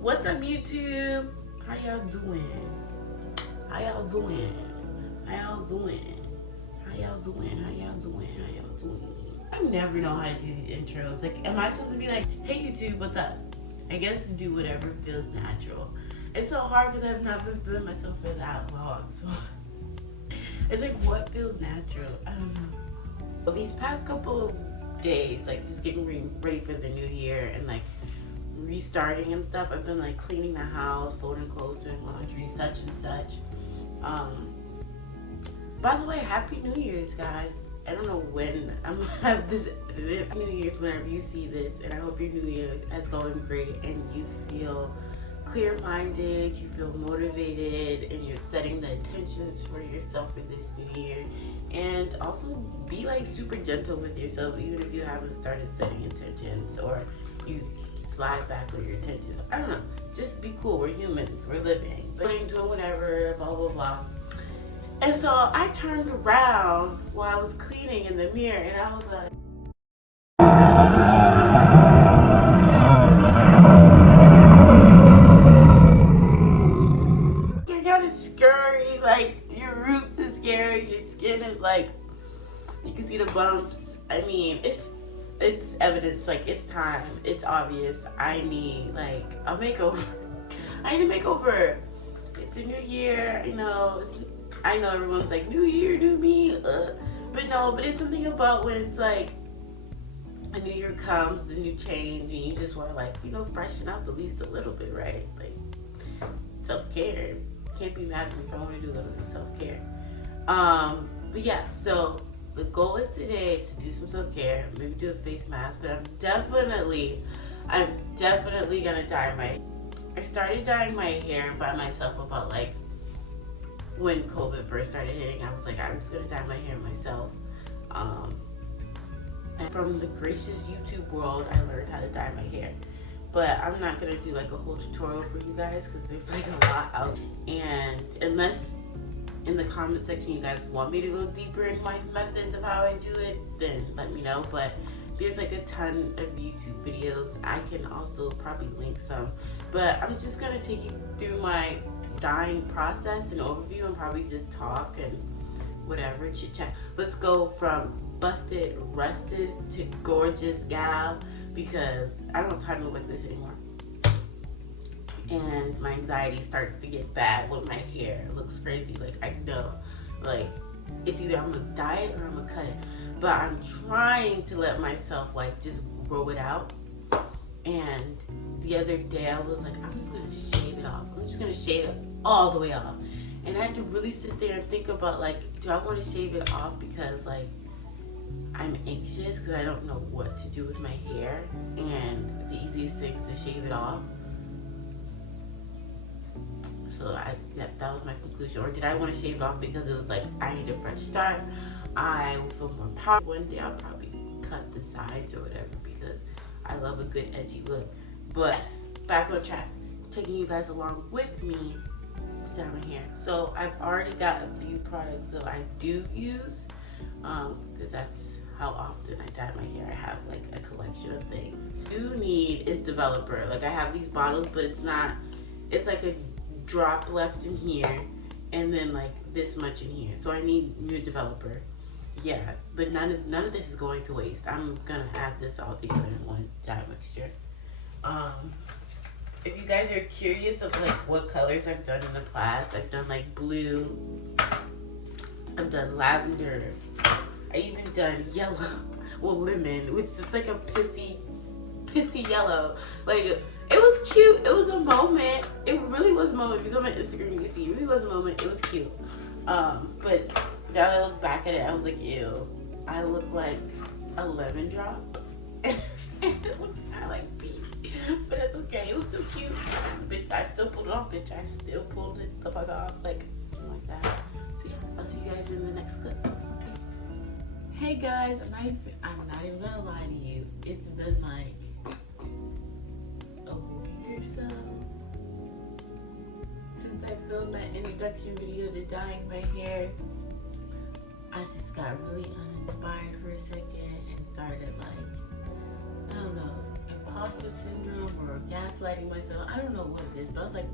What's up, YouTube? How y'all doing? How y'all doing? How y'all doing? How y'all doing? How y'all doing? How y'all doing? I never know how to do these intros. Like, am I supposed to be like, hey YouTube, what's up? I guess to do whatever feels natural. It's so hard because I've not been feeling myself for that long. So it's like, what feels natural? I don't know. But these past couple of days, like just getting ready for the new year and like restarting and stuff, I've been like cleaning the house, folding clothes, doing laundry, such and such. By the way, Happy New Year's, guys. I don't know when I'm gonna have this edited. New Year's whenever you see this, and I hope your New Year is going great and you feel clear-minded, you feel motivated, and you're setting the intentions for yourself for this new year. And also be like super gentle with yourself, even if you haven't started setting intentions or you slide back with your intentions. I don't know, just be cool. We're humans, we're living, but doing whatever, blah blah blah. And so I turned around while I was cleaning in the mirror and I was like, you're kind of scary, like your roots is scary, your skin is like, you can see the bumps. I mean, it's evidence, like it's time, it's obvious. I need like a makeover. I need a makeover. It's a new year, you know. I know everyone's like, new year, new me, but no, but it's something about when it's like a new year comes, a new change, and you just want to like, you know, freshen up at least a little bit, right? Like self-care. Can't be mad at me if I want to do a little bit of self-care. But yeah, so the goal is today is to do some self-care, maybe do a face mask, but I'm definitely gonna dye my hair. I started dyeing my hair by myself about like when COVID first started hitting. I was like, I'm just gonna dye my hair myself. And from the gracious YouTube world, I learned how to dye my hair. But I'm not gonna do like a whole tutorial for you guys because there's like a lot out. And unless in the comment section you guys want me to go deeper in my methods of how I do it, then let me know. But there's like a ton of YouTube videos. I can also probably link some. But I'm just gonna take you through my dyeing process and overview and probably just talk and whatever, chit chat. Let's go from busted, rusted to gorgeous gal, because I don't have time to look like this anymore. And my anxiety starts to get bad when my hair looks crazy. Like I know, like it's either I'm gonna dye it or I'm gonna cut it. But I'm trying to let myself like just grow it out. And the other day I was like, I'm just gonna shave it off. I'm just gonna shave it all the way off. And I had to really sit there and think about like, do I want to shave it off because like I'm anxious because I don't know what to do with my hair, and the easiest thing is to shave it off. So that was my conclusion. Or did I want to shave it off because it was like, I need a fresh start, I will feel more powerful. One day I'll probably cut the sides or whatever because I love a good edgy look. But back on track, taking you guys along with me to dye my hair. So I've already got a few products that I do use because that's how often I dye my hair. I have like a collection of things. What I do need is developer. Like I have these bottles, but it's not, it's like a drop left in here and then like this much in here. So I need new developer. Yeah, but none of this is going to waste. I'm gonna add this all together in one dye mixture. If you guys are curious of like what colors I've done in the past, I've done like blue, I've done lavender, I even done yellow, well lemon, which is like a pissy yellow. Like it was cute, it was a moment, it really was a moment. If you go on my Instagram you can see it really was a moment, it was cute. But now that I look back at it, I was like, ew, I look like a lemon drop. And it looks kind of like pee, but it's okay, it was still cute. Bitch, I still pulled it off, bitch, I still pulled it the fuck off, like that. So yeah, I'll see you guys in the next clip. Hey guys, I'm not even gonna lie to you, it's been like a week or so since I filmed that introduction video to dyeing my hair. I just got really uninspired for a second and started like, I don't know, impulsive imposter syndrome or gaslighting myself. I don't know what it is, but I was like,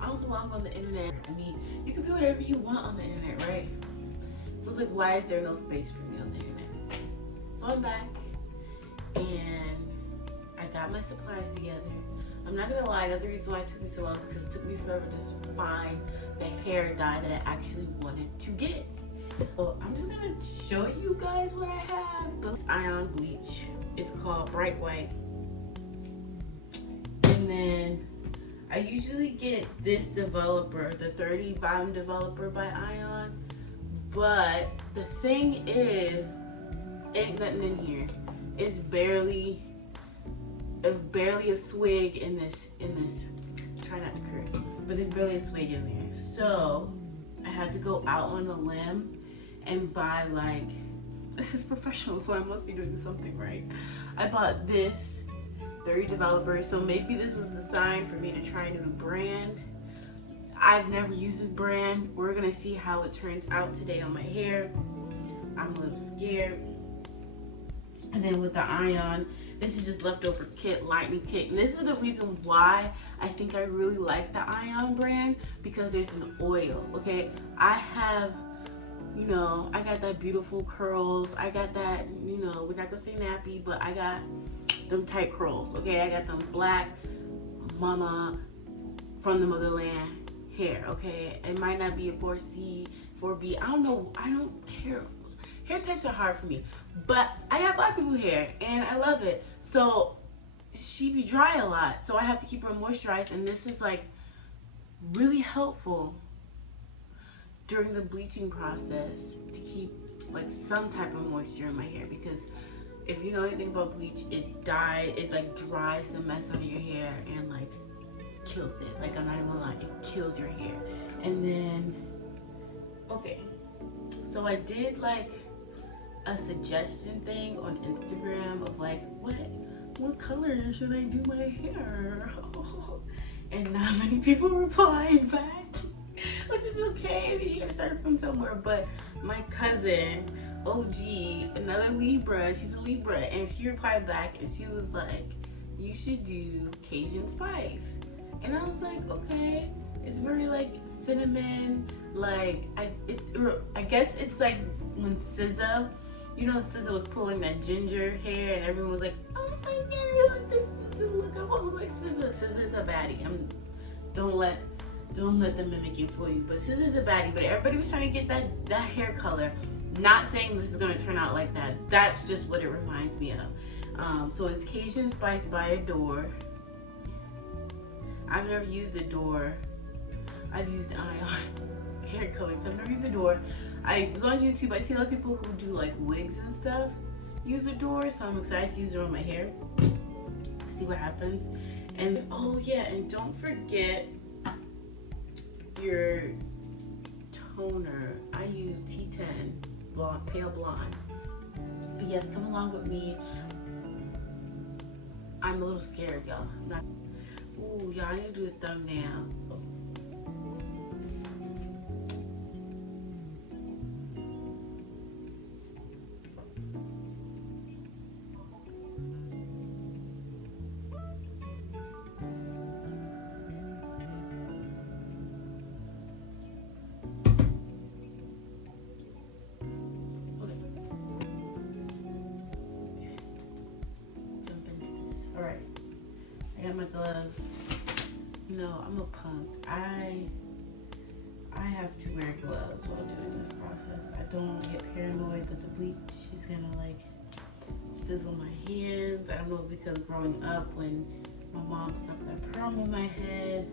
I don't belong on the internet. I mean, you can be whatever you want on the internet, right? So it's like, why is there no space for me on the internet? So I'm back, and I got my supplies together. I'm not gonna lie, another reason why it took me so long is because it took me forever to find the hair dye that I actually wanted to get. So I'm just gonna show you guys what I have. But it's ion bleach. It's called Bright White. And then I usually get this developer, the 30 volume developer by Ion. But the thing is, ain't nothing in here. It's barely a swig in this. Try not to curse, but there's barely a swig in there. So I had to go out on a limb and buy, like, this is professional, so I must be doing something right. I bought this 30 developers, so maybe this was the sign for me to try a new brand. I've never used this brand. We're gonna see how it turns out today on my hair. I'm a little scared. And then with the Ion, this is just leftover kit, lightning kit. And this is the reason why I think I really like the Ion brand, because there's an oil, okay? I have, you know, I got that beautiful curls. I got that, you know, we're not gonna say nappy, but I got them tight curls, okay? I got them black mama from the motherland hair, okay? It might not be a 4C, 4B, I don't know, I don't care. Hair types are hard for me, but I got black people hair and I love it. So she be dry a lot, so I have to keep her moisturized, and this is like really helpful during the bleaching process to keep like some type of moisture in my hair, because if you know anything about bleach, it like dries the mess out of your hair and like kills it. Like, I'm not even gonna lie, it kills your hair. And then, okay, so I did like a suggestion thing on Instagram of like, what color should I do my hair? And not many people replied back, which is okay, you gotta start from somewhere. But my cousin, OG, another Libra, she's a Libra, and she replied back and she was like, you should do Cajun spice. And I was like, okay, it's very like cinnamon, like I guess it's like when SZA, you know, SZA was pulling that ginger hair and everyone was like, oh my god, I want this SZA look, I want to look like SZA. SZA's a baddie. Don't let the mimicking fool you, but SZA's a baddie. But everybody was trying to get that hair color. Not saying this is gonna turn out like that. That's just what it reminds me of. So it's Cajun Spice by Adore. I've never used Adore. I've used Ion hair color, so I've never used Adore. I was on YouTube. I see a lot of people who do like wigs and stuff use Adore, so I'm excited to use it on my hair. See what happens. And oh yeah, and don't forget your toner. I use T10 blonde, pale blonde. But yes, come along with me. I'm a little scared, y'all. Ooh, y'all, I need to do a thumbnail. Alright, I got my gloves. No, I'm a punk. I have to wear gloves while doing this process. I don't get paranoid that the bleach is gonna like sizzle my hands. I don't know, because growing up when my mom stuck that perm in my head,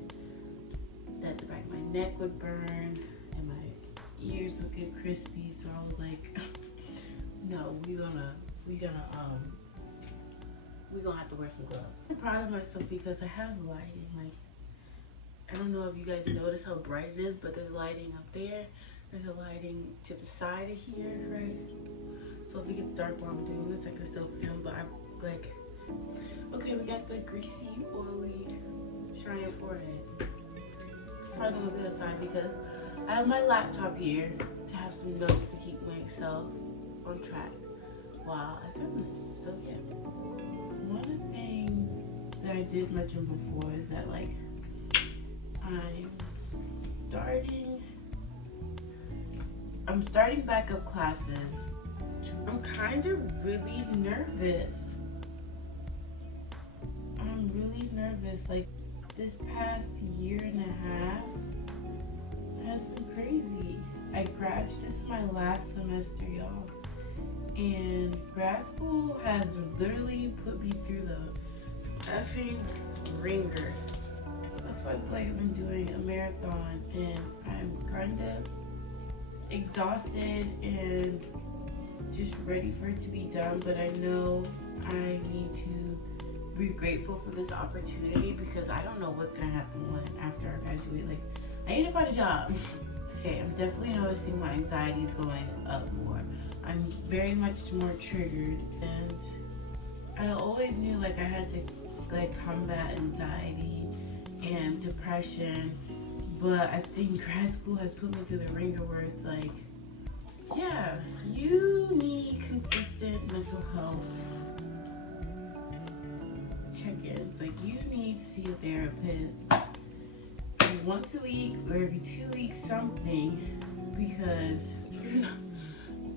that the back of my neck would burn and my ears would get crispy. So I was like, no, we're gonna have to wear some gloves. I'm proud of myself because I have lighting. Like, I don't know if you guys notice how bright it is, but there's lighting up there. There's a lighting to the side of here, right? So if it gets dark while I'm doing this, I can still film, but I'm like, okay, we got the greasy, oily, shiny forehead. Probably gonna put it aside because I have my laptop here to have some notes to keep myself on track while I film this. So yeah. One of the things did mention before is that like I'm starting back up classes. I'm kind of really nervous. I'm really nervous. Like this past year and a half has been crazy. This is my last semester, y'all. And grad school has literally put me through the effing ringer. That's why I feel like I've been doing a marathon and I'm kind of exhausted and just ready for it to be done. But I know I need to be grateful for this opportunity because I don't know what's going to happen after I graduate. Like, I need to find a job. Okay, I'm definitely noticing my anxiety is going up more. I'm very much more triggered, and I always knew like I had to like combat anxiety and depression, but I think grad school has put me through the ringer where it's like, yeah, you need consistent mental health check-ins. Like you need to see a therapist once a week or every 2 weeks, something, because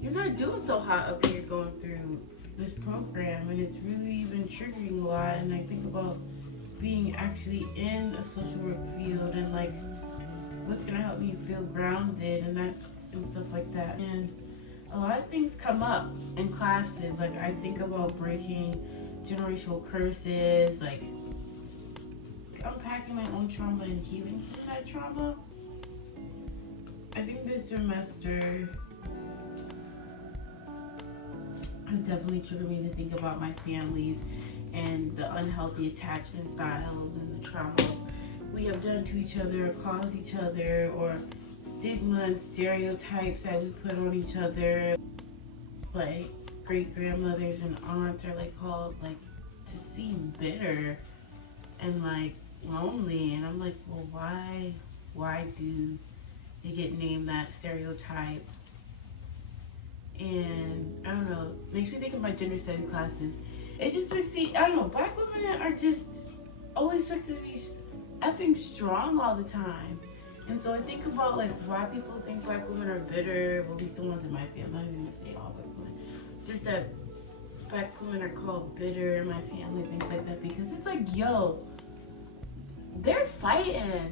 you're not doing so hot up here going through this program, and it's really been triggering a lot. And I think about being actually in a social work field and like what's gonna help me feel grounded and stuff like that. And a lot of things come up in classes. Like I think about breaking generational curses, like unpacking my own trauma and healing from that trauma. I think this semester has definitely triggered me to think about my families and the unhealthy attachment styles and the trauma we have done to each other or caused each other, or stigma and stereotypes that we put on each other. Like great grandmothers and aunts are like called like to seem bitter and like lonely, and I'm like, well, why do they get named that stereotype? And I don't know, makes me think of my gender studies classes. It just makes me, I don't know, black women are just always expected to be effing strong all the time. And so I think about like why people think black women are bitter, well, at least the ones in my family, I'm not even gonna say all black women, just that black women are called bitter in my family, things like that, because it's like, yo, they're fighting.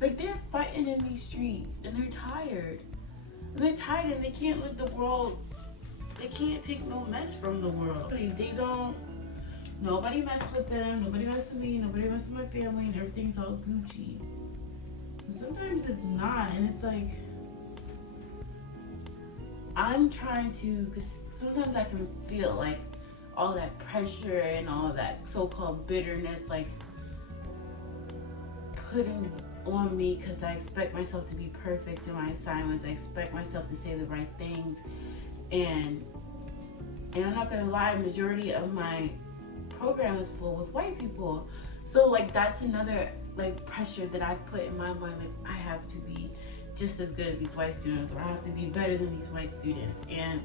Like they're fighting in these streets and they're tired. They're tired and they can't let the world, they can't take no mess from the world. They don't, nobody mess with them, nobody mess with me, nobody mess with my family, and everything's all Gucci. But sometimes it's not, and it's like, I'm trying to, because sometimes I can feel like all that pressure and all that so-called bitterness, like putting on me, because I expect myself to be perfect in my assignments. I expect myself to say the right things, and I'm not gonna lie, majority of my program is full with white people. So like that's another like pressure that I've put in my mind, like I have to be just as good as these white students, or I have to be better than these white students, and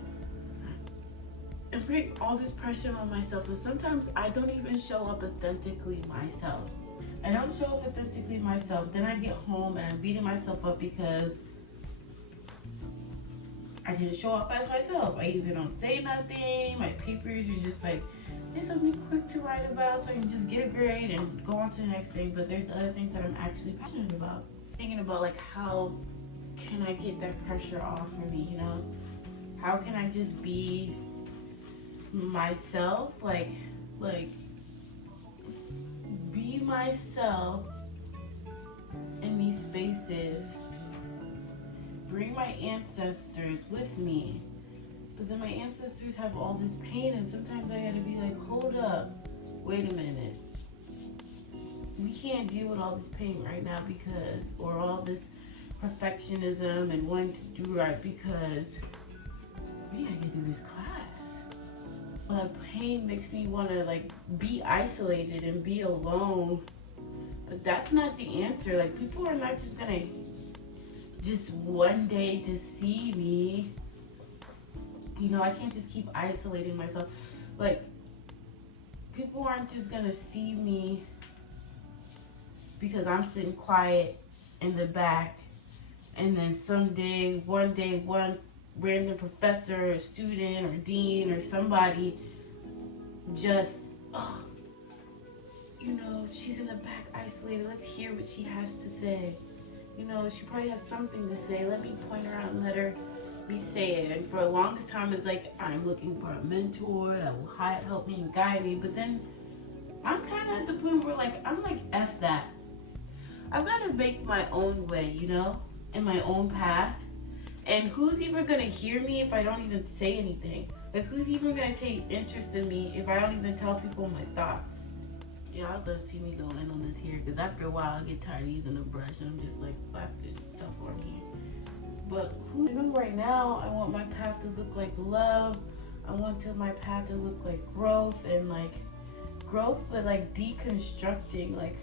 putting all this pressure on myself. And sometimes I don't even show up authentically myself. I don't show up authentically myself. Then I get home and I'm beating myself up because I didn't show up as myself. I either don't say nothing, my papers are just like, there's something quick to write about so I can just get a grade and go on to the next thing. But there's other things that I'm actually passionate about. Thinking about like, how can I get that pressure off for me, you know? How can I just be myself, like be myself in these spaces, bring my ancestors with me, but then my ancestors have all this pain, and sometimes I gotta be like, hold up, wait a minute, we can't deal with all this pain right now, because, or all this perfectionism and wanting to do right, because we gotta get through this class. But pain makes me want to like be isolated and be alone. But that's not the answer. Like people are not just gonna just one day just see me. You know, I can't just keep isolating myself. Like people aren't just gonna see me because I'm sitting quiet in the back, and then one day, one random professor or student or dean or somebody just, oh, you know, she's in the back isolated. Let's hear what she has to say. You know, she probably has something to say. Let me point her out and let her be say it. And for the longest time, it's like, I'm looking for a mentor that will help me and guide me. But then I'm kind of at the point where, like, I'm like, F that. I've got to make my own way, you know, in my own path. And who's even going to hear me if I don't even say anything? Like, who's even going to take interest in me if I don't even tell people my thoughts? Y'all don't see me go in on this hair, because after a while I get tired of using a brush and I'm just like, slap this stuff on here. But even right now, I want my path to look like love. I want my path to look like growth, and like growth, but like deconstructing like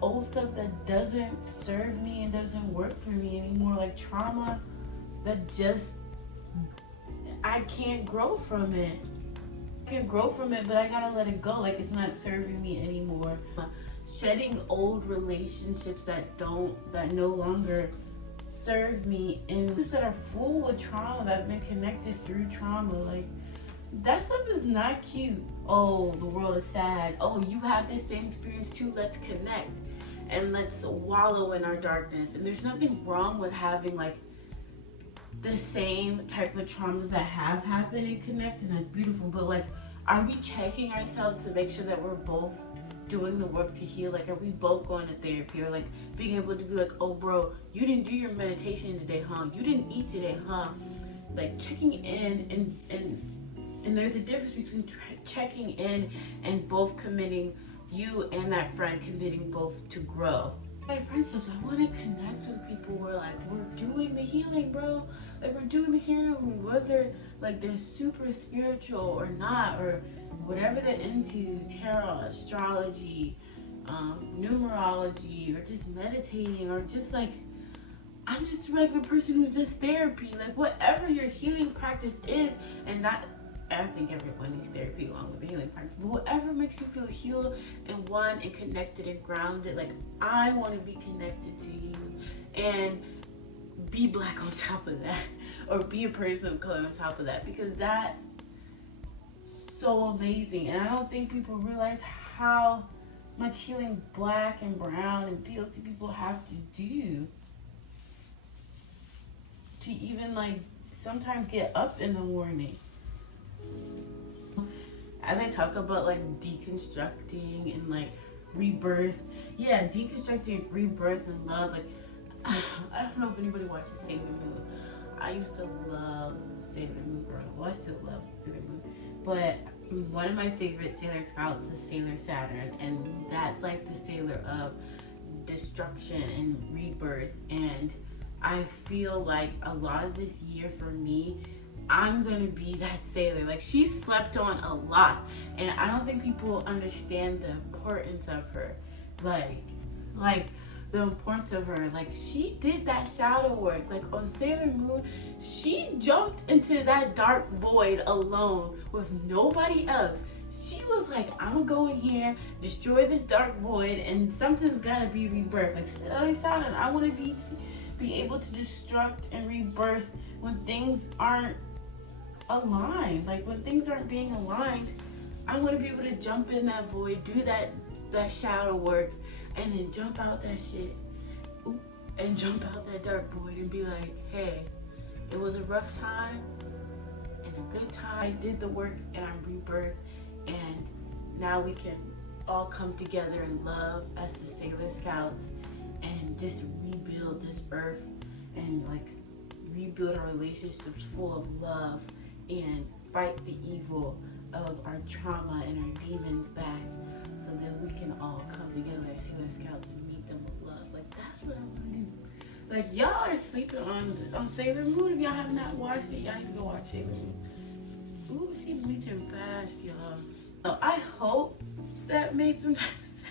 old stuff that doesn't serve me and doesn't work for me anymore, like trauma that just, I can't grow from it. I can grow from it, but I gotta let it go, like it's not serving me anymore. Shedding old relationships that no longer serve me, and that are full with trauma, that have been connected through trauma. Like, that stuff is not cute. Oh, the world is sad. Oh, you have this same experience too. Let's connect and let's wallow in our darkness. And there's nothing wrong with having like the same type of traumas that have happened and connect, and that's beautiful. But like, are we checking ourselves to make sure that we're both doing the work to heal? Like, are we both going to therapy? Or like being able to be like, oh bro, you didn't do your meditation today, huh? You didn't eat today, huh? Like checking in, and there's a difference between checking in and both committing, you and that friend committing both to grow. My friendships, I want to connect with people where like we're doing the healing, bro. Like, we're doing the healing, whether like they're super spiritual or not, or whatever they're into, tarot, astrology, numerology, or just meditating, or just like, I'm just a regular person who does therapy. Like, whatever your healing practice is, and not, I think everyone needs therapy along with the healing practice, but whatever makes you feel healed and one and connected and grounded. Like, I want to be connected to you and be black on top of that, or be a person of color on top of that, because that's so amazing. And I don't think people realize how much healing black and brown and POC people have to do to even like sometimes get up in the morning. As I talk about like deconstructing and like rebirth, yeah, deconstructing, rebirth, and love, like, I don't know if anybody watches Sailor Moon. I used to love Sailor Moon growing up. Well, I still love Sailor Moon. But one of my favorite Sailor Scouts is Sailor Saturn. And that's like the sailor of destruction and rebirth. And I feel like a lot of this year for me, I'm gonna be that sailor. Like, she slept on a lot. And I don't think people understand the importance of her. Like the importance of her. Like, she did that shadow work. Like, on Sailor Moon, she jumped into that dark void alone with nobody else. She was like, I'm going here, destroy this dark void, and something's gotta be rebirthed. Like Saturn, I want to be able to destruct and rebirth when things aren't aligned. Like, when things aren't being aligned, I want to be able to jump in that void, do that shadow work, and then jump out that shit, and jump out that dark void and be like, hey, it was a rough time and a good time. I did the work and I'm rebirthed, and now we can all come together in love as the Sailor Scouts and just rebuild this earth and like rebuild our relationships full of love and fight the evil of our trauma and our demons back, so that we can all come together as Sailor Scouts and meet them with love. Like, that's what I want to do. Like, y'all are sleeping on Sailor Moon. If y'all have not watched it, y'all need to go watch Sailor Moon. Ooh, she's bleaching fast, y'all. So I hope that made some type of sense.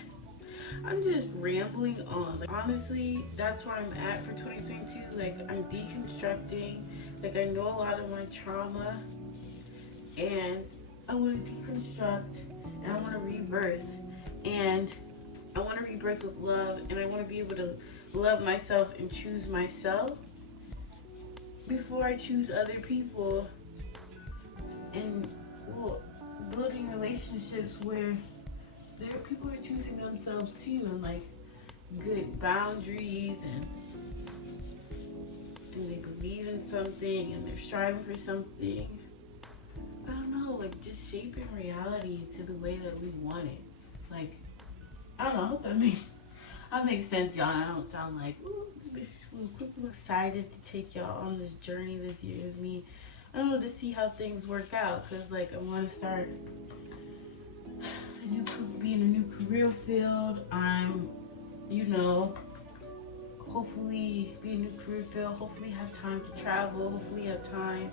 I'm just rambling on. Like, honestly, that's where I'm at for 2022. Like, I'm deconstructing. Like, I know a lot of my trauma, and I want to deconstruct, and I want to rebirth. And I want to rebirth with love, and I want to be able to love myself and choose myself before I choose other people. And well, building relationships where there are people who are choosing themselves too, and like good boundaries, and they believe in something and they're striving for something. I don't know, like just shaping reality to the way that we want it. Like, I don't know, I hope that makes sense, y'all. I don't sound like, ooh, I'm excited to take y'all on this journey this year with me. I don't know, to see how things work out, because like I want to start be in a new career field. I'm, hopefully be in a new career field, hopefully have time to travel, hopefully have time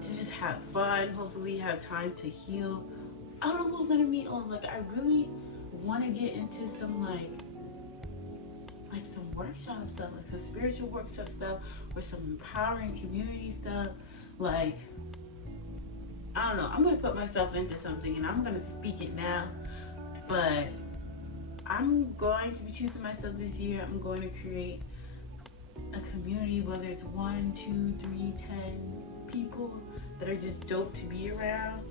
to just have fun, hopefully have time to heal. I don't know who's gonna meet on, like I really want to get into some like some workshop stuff, like some spiritual workshop stuff, or some empowering community stuff. Like, I don't know, I'm gonna put myself into something and I'm gonna speak it now, but I'm going to be choosing myself this year. I'm going to create a community, whether it's 1, 2, 3, 10 people that are just dope to be around.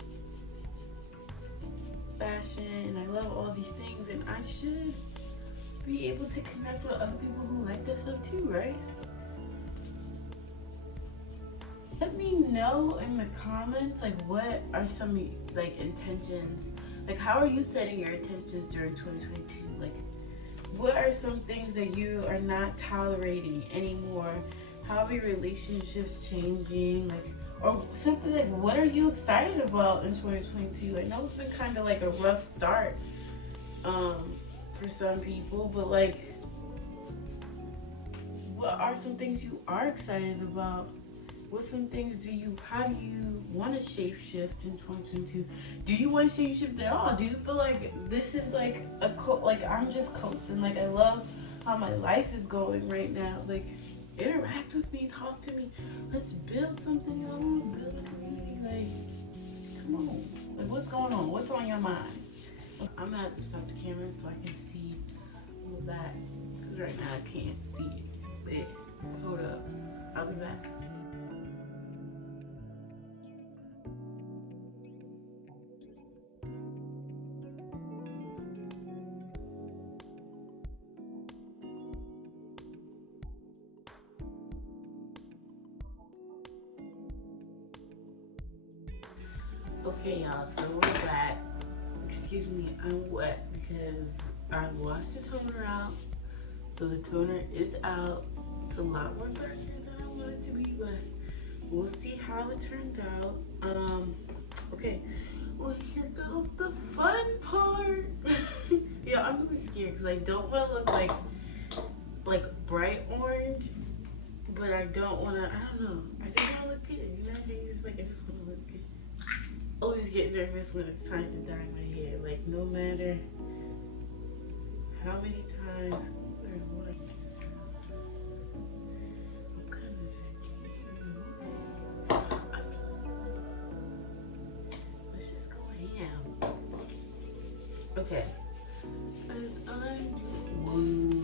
Fashion, and I love all these things, and I should be able to connect with other people who like that stuff too, right? Let me know in the comments, like, what are some like intentions, like how are you setting your intentions during 2022? Like, what are some things that you are not tolerating anymore? How are your relationships changing? Like, or simply like, what are you excited about in 2022? I know it's been kind of like a rough start for some people, but like, what are some things you are excited about? What's some things how do you want to shape shift in 2022? Do you want to shape shift at all? Do you feel like this is like like I'm just coasting? Like, I love how my life is going right now. Like, interact with me, talk to me. Let's build something. I want to build a community. Like, come on. Like, what's going on? What's on your mind? I'm gonna have to stop the camera so I can see all that. Because right now I can't see it. But hold up. I'll be back. Okay, y'all, so we're back. Excuse me, I'm wet because I washed the toner out. So the toner is out. It's a lot more darker than I want it to be, but we'll see how it turns out. Okay, well, here goes the fun part. Yeah, I'm really scared because I don't want to look like bright orange, but I don't want to, I don't know. I just want to look good. You know, I just want to look good. Always get nervous when it's time to dye my hair. Like, no matter how many times or what. I'm kind of scared. Let's just go ham. Okay. And I'm woo.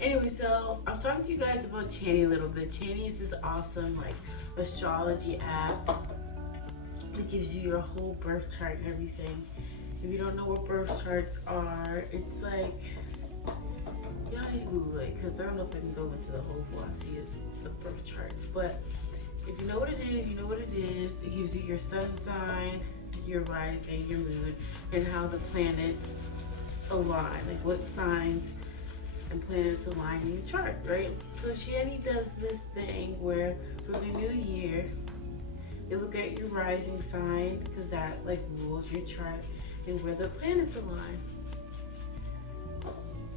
Anyway, so I'm talking to you guys about Chani a little bit. Chani is this awesome like astrology app that gives you your whole birth chart and everything. If you don't know what birth charts are, it's like, y'all need to Google it, because I don't know if I can go into the whole philosophy of the birth charts. But if you know what it is, you know what it is. It gives you your sun sign, your rising, your moon, and how the planets align, like what signs and planets align in your chart, right? So Chani does this thing where for the new year, you look at your rising sign, because that like rules your chart, and where the planets align.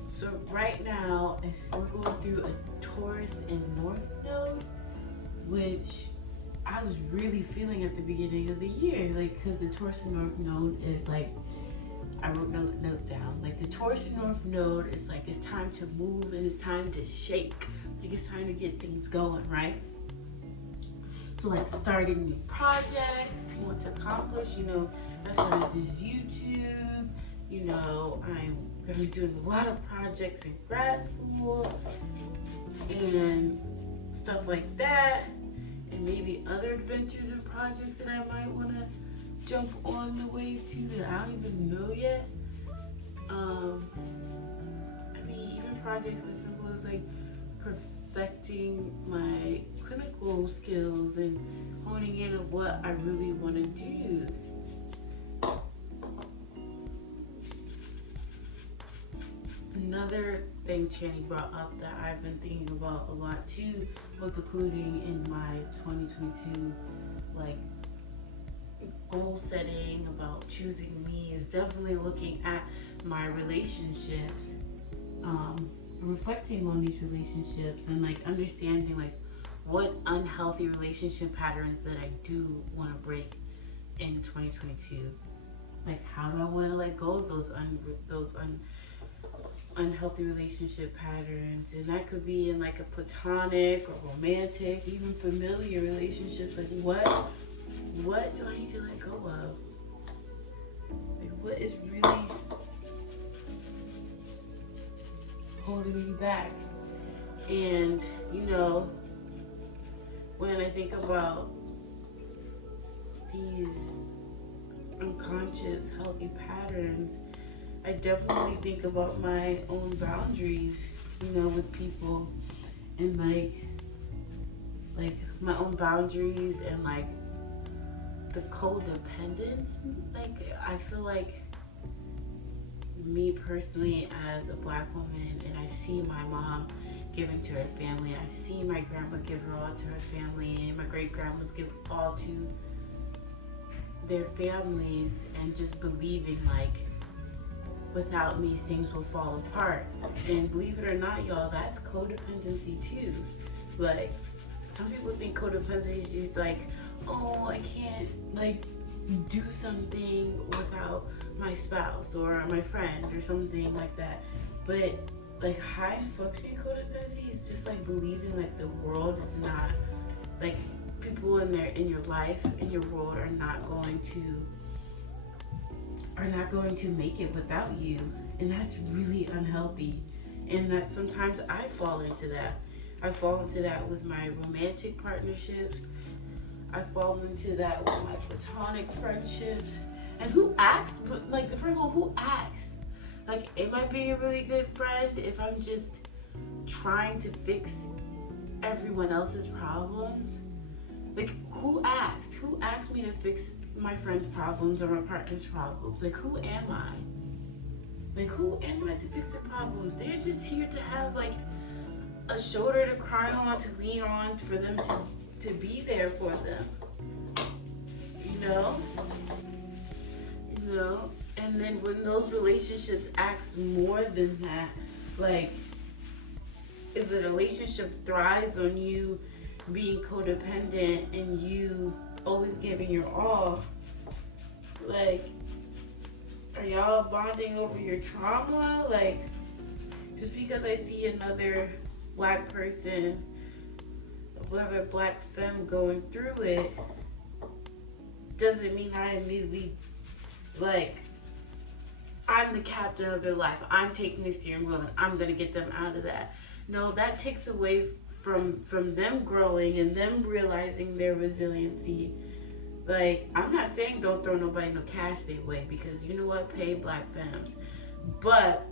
So right now, we're going through a Taurus and North node, which I was really feeling at the beginning of the year, like, because the Taurus and North node is like, I wrote notes down. Like, the Taurus and North node is like, it's time to move and it's time to shake. Like, it's time to get things going, right? So like starting new projects, want to accomplish, I started this YouTube, I'm gonna be doing a lot of projects in grad school and stuff like that, and maybe other adventures and projects that I might want to jump on the wave to that I don't even know yet. Even projects as simple as like perfecting my clinical skills and honing in on what I really want to do. Another thing Channy brought up that I've been thinking about a lot too, both including in my 2022 goal setting about choosing me, is definitely looking at my relationships, reflecting on these relationships and understanding what unhealthy relationship patterns that I do want to break in 2022. How do I want to let go of those unhealthy relationship patterns? And that could be in a platonic or romantic, even familiar relationships. What do I need to let go of? What is really holding me back? And when I think about these unconscious healthy patterns, I definitely think about my own boundaries, with people, and my own boundaries and the codependence. I feel like me personally as a Black woman, and I see my mom giving to her family, I see my grandma give her all to her family, and my great grandmas give all to their families, and just believing without me things will fall apart. And believe it or not, y'all, that's codependency too. Some people think codependency is just oh, I can't do something without my spouse or my friend or something like that. But high functioning codependency is just believing the world is not people in your life, in your world, are not going to make it without you. And that's really unhealthy. And that sometimes I fall into that. I fall into that with my romantic partnerships. I fall into that with my platonic friendships. And who asks? But the first one, who asks? Am I being a really good friend if I'm just trying to fix everyone else's problems? Who asked? Who asked me to fix my friend's problems or my partner's problems? Who am I? Who am I to fix their problems? They're just here to have a shoulder to cry on, to lean on, for them to be there for them. And then when those relationships ask more than that, if the relationship thrives on you being codependent and you always giving your all, are y'all bonding over your trauma? Just because I see another Black person, another Black femme going through it, doesn't mean I immediately I'm the captain of their life. I'm taking the steering wheel and I'm gonna get them out of that. No, that takes away from them growing and them realizing their resiliency. I'm not saying don't throw nobody no cash their way, because you know what, pay Black femmes. But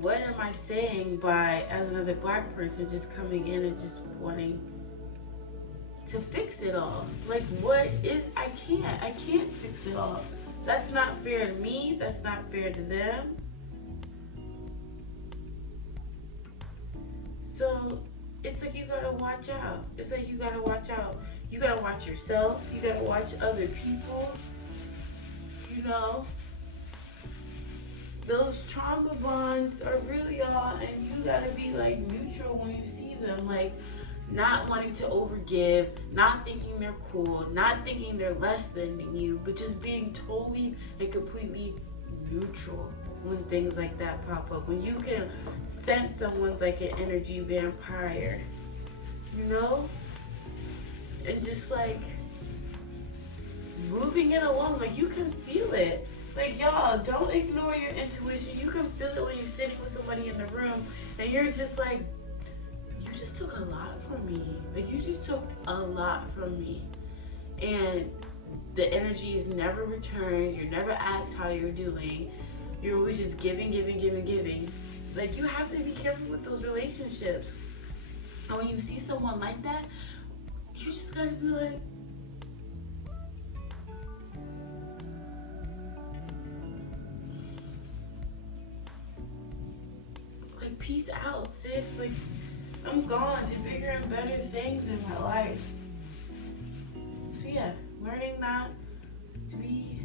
what am I saying by, as another Black person, just coming in and just wanting to fix it all? I can't fix it all. That's not fair to me. That's not fair to them. So it's you gotta watch out. You gotta watch out. You gotta watch yourself. You gotta watch other people. Those trauma bonds are really all, and you gotta be neutral when you see them. Not wanting to overgive, not thinking they're cool, not thinking they're less than you, but just being totally and completely neutral when things like that pop up. When you can sense someone's an energy vampire, and just like moving it along. Like you can feel it. Like y'all, don't ignore your intuition. You can feel it when you're sitting with somebody in the room and you're just like, you just took a lot from me. Like you just took a lot from me. And the energy is never returned. You're never asked how you're doing. You're always just giving, giving, giving, giving. Like you have to be careful with those relationships. And when you see someone like that, you just gotta be like, peace out, sis. Like, I'm gone to bigger and better things in my life. So yeah, learning not to be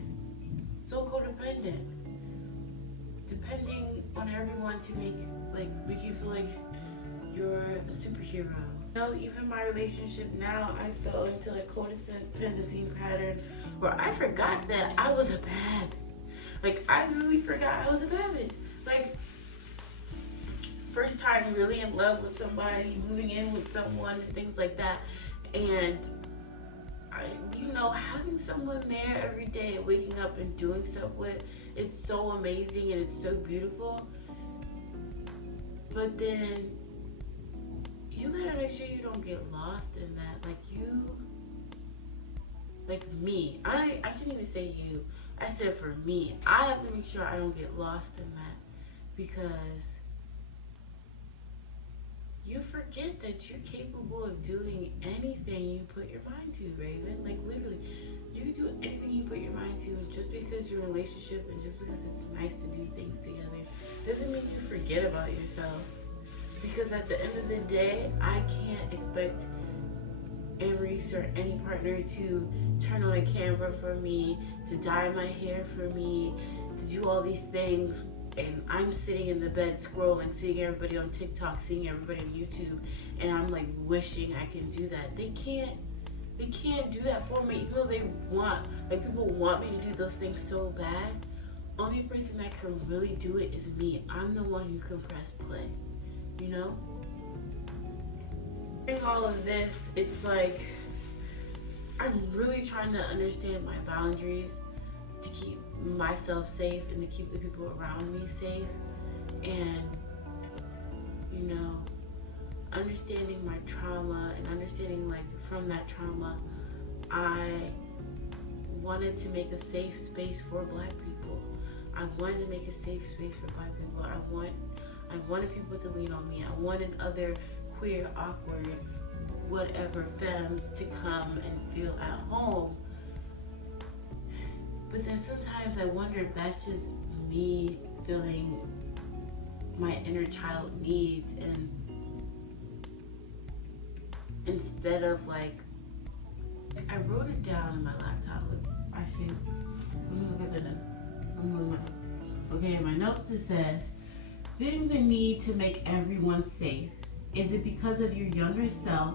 so codependent. Depending on everyone to make you feel like you're a superhero. You know, even my relationship now, I fell into a codependency pattern where I forgot that I was a bad. Like, I really forgot I was a bad bitch. Like, first time really in love with somebody, moving in with someone and things like that. And having someone there every day, waking up and doing stuff with, it's so amazing and it's so beautiful. But then you gotta make sure you don't get lost in that. Like me, I shouldn't even say you. I said for me, I have to make sure I don't get lost in that, because you forget that you're capable of doing anything you put your mind to, Raven. Like literally, you can do anything you put your mind to. And just because you're in a relationship and just because it's nice to do things together doesn't mean you forget about yourself. Because at the end of the day, I can't expect Reese or any partner to turn on a camera for me, to dye my hair for me, to do all these things. And I'm sitting in the bed scrolling, seeing everybody on TikTok, seeing everybody on YouTube, and I'm like wishing I can do that. They can't do that for me, even though people want me to do those things so bad. Only person that can really do it is me. I'm the one who can press play, you know? During all of this, it's like I'm really trying to understand my boundaries to keep myself safe and to keep the people around me safe. And understanding my trauma and understanding from that trauma, I wanted to make a safe space for Black people. I wanted to make a safe space for Black people. I wanted people to lean on me. I wanted other queer, awkward, whatever femmes to come and feel at home. But then sometimes I wonder if that's just me feeling my inner child needs, and instead of I wrote it down in my laptop. Actually, let me look at the notes. Okay, in my notes it says, feeling the need to make everyone safe. Is it because of your younger self,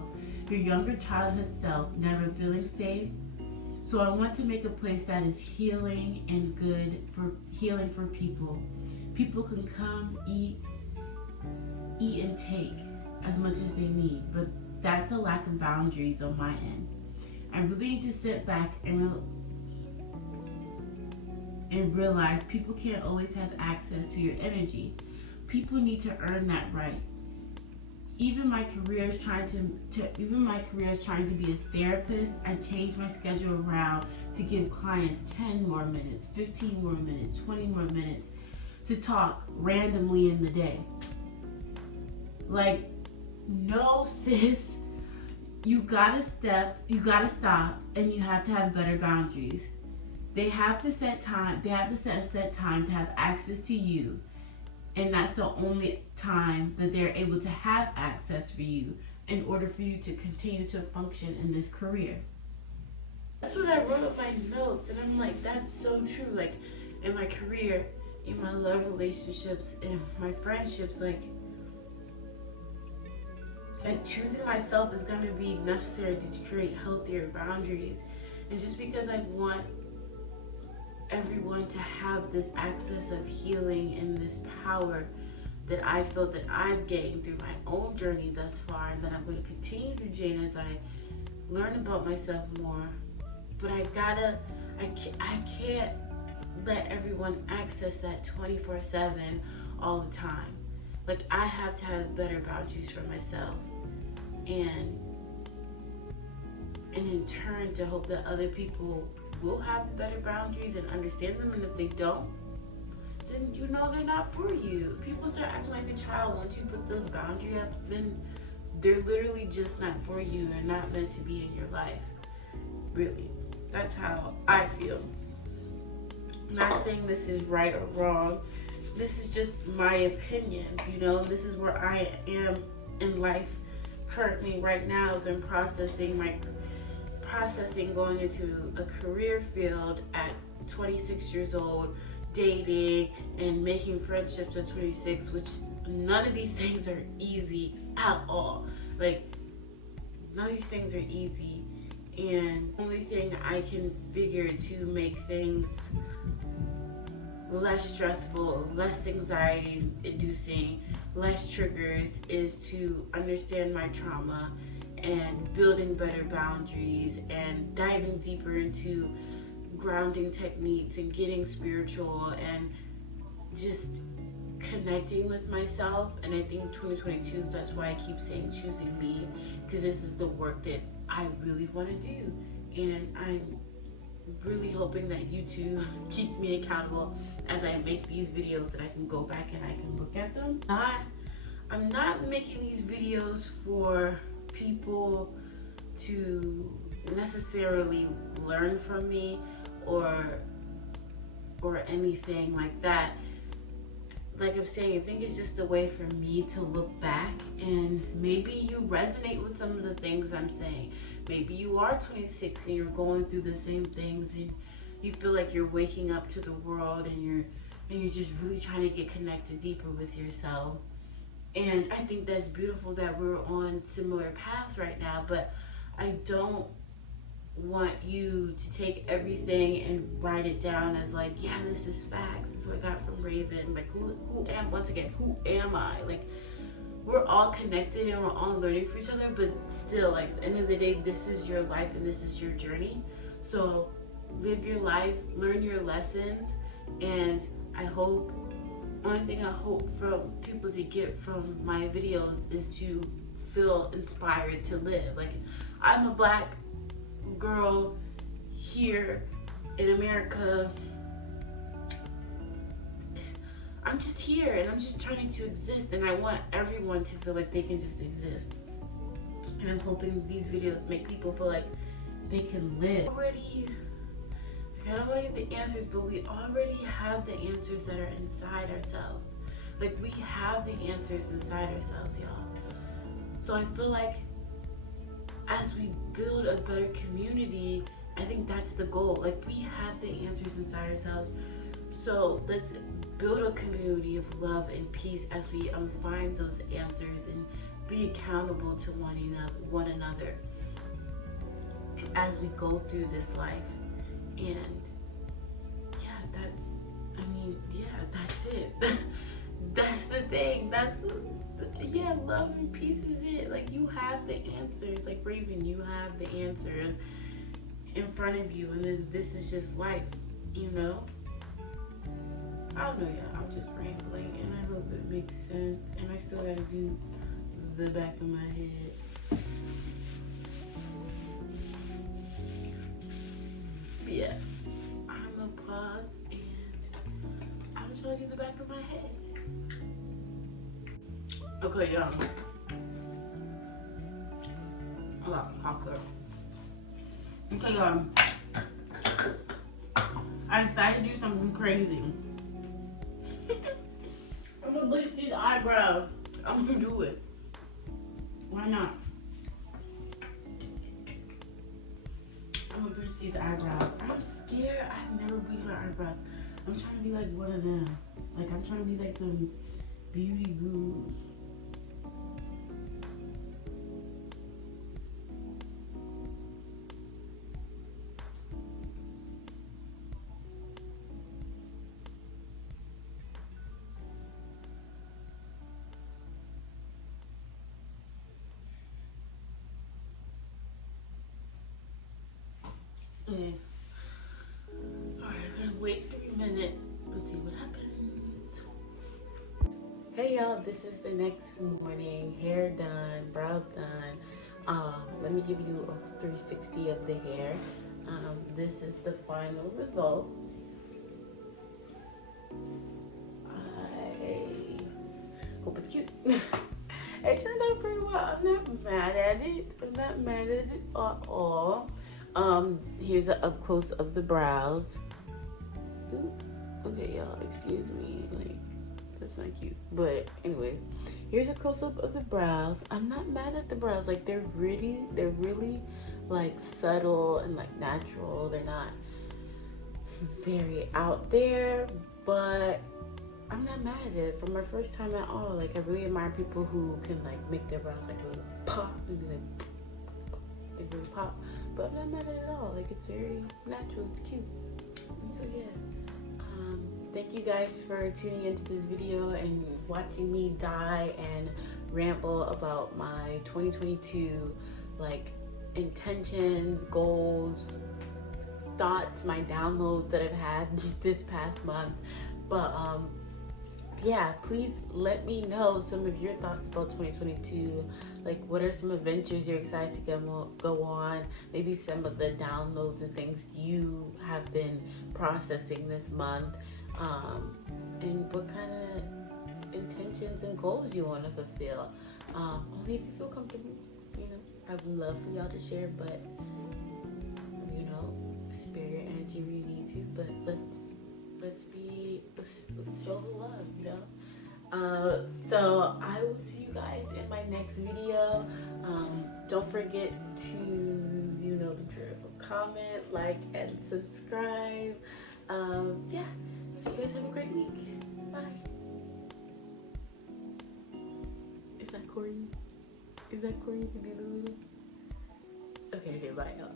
your younger childhood self, never feeling safe? So I want to make a place that is healing and good for healing for people. People can come, eat and take as much as they need, but that's a lack of boundaries on my end. I really need to sit back and realize people can't always have access to your energy. People need to earn that right. Even my career is trying to be a therapist. I changed my schedule around to give clients 10 more minutes, 15 more minutes, 20 more minutes to talk randomly in the day. No, sis, you gotta stop, and you have to have better boundaries. They have to set a set time to have access to you. And that's the only time that they're able to have access for you in order for you to continue to function in this career. That's what I wrote in my notes, and I'm like, that's so true. In my career, in my love relationships, in my friendships, choosing myself is going to be necessary to create healthier boundaries. And just because I want everyone to have this access of healing and this power that I feel that I've gained through my own journey thus far, and that I'm going to continue to gain as I learn about myself more. But I can't let everyone access that 24/7 all the time. Like, I have to have better boundaries for myself, and in turn to hope that other people will have better boundaries and understand them. And if they don't, then you know they're not for you. People start acting like a child once you put those boundary ups, then they're literally just not for you and not meant to be in your life. Really. That's how I feel. I'm not saying this is right or wrong. This is just my opinions, you know. This is where I am in life currently right now, as I'm processing going into a career field at 26 years old, dating and making friendships at 26, which none of these things are easy at all. Like, none of these things are easy. And the only thing I can figure to make things less stressful, less anxiety inducing, less triggers is to understand my trauma and building better boundaries and diving deeper into grounding techniques and getting spiritual and just connecting with myself. And I think 2022, that's why I keep saying choosing me, because this is the work that I really want to do. And I'm really hoping that YouTube keeps me accountable as I make these videos, that I can go back and I can look at them. I'm not making these videos for people to necessarily learn from me or anything like that. Like I'm saying, I think it's just a way for me to look back, and maybe you resonate with some of the things I'm saying. Maybe you are 26 and you're going through the same things, and you feel like you're waking up to the world, and you're just really trying to get connected deeper with yourself. And I think that's beautiful that we're on similar paths right now, but I don't want you to take everything and write it down as like, yeah, this is facts. This is what I got from Raven. Like, who am I? Like, we're all connected and we're all learning from each other, but still, like, at the end of the day, this is your life and this is your journey. So live your life, learn your lessons, and only thing I hope from people to get from my videos is to feel inspired to live. Like, I'm a Black girl here in America. I'm just here and I'm just trying to exist, and I want everyone to feel like they can just exist. And I'm hoping these videos make people feel like they can live. I don't want to get the answers, but we already have the answers that are inside ourselves. Like, we have the answers inside ourselves, y'all. So I feel like as we build a better community, I think that's the goal. Like, we have the answers inside ourselves. So let's build a community of love and peace as we find those answers and be accountable to one another as we go through this life. And that's it. That's the thing. Love and peace is it. Like, you have the answers. Like, Raven, you have the answers in front of you, and then this is just life, you know? I don't know, y'all. I'm just rambling, and I hope it makes sense. And I still gotta do the back of my head. But yeah, I'm gonna pause, and I'm showing you the back of my head. Okay, y'all. I got popcorn. Okay, y'all. I decided to do something crazy. I'm gonna bleach these eyebrows. I'm gonna do it. Why not? I'm gonna bleach these eyebrows. I'm scared. I've never bleached my eyebrows. I'm trying to be like one of them. Like, I'm trying to be like some beauty gurus. Okay, y'all, this is the next morning. Hair done, brows done. Let me give you a 360 of the hair. This is the final results. I hope it's cute. It turned out pretty well. I'm not mad at it. I'm not mad at it at all. Here's an up close of the brows. Ooh. Okay, y'all, excuse me. Like, that's not cute. But anyway, here's a close up of the brows. I'm not mad at the brows. Like, they're really like subtle and like natural. They're not very out there, but I'm not mad at it. For my first time at all, like, I really admire people who can like make their brows like really pop and be like really pop. But I'm not mad at it at all. Like, it's very natural. It's cute. And so yeah. Thank you guys for tuning into this video and watching me die and ramble about my 2022 like intentions, goals, thoughts, my downloads that I've had this past month. But yeah, please let me know some of your thoughts about 2022. Like, what are some adventures you're excited to go on? Maybe some of the downloads and things you have been processing this month. And what kind of intentions and goals you want to fulfill. Only if you feel comfortable, you know. I would love for y'all to share, but you know, spare your energy where you need to. But let's show the love, you know. So I will see you guys in my next video. Don't forget to, you know, the drill. Comment, like, and subscribe. Yeah. So you guys have a great week. Bye. Is that corny? Is that corny to be the little? Okay, bye y'all.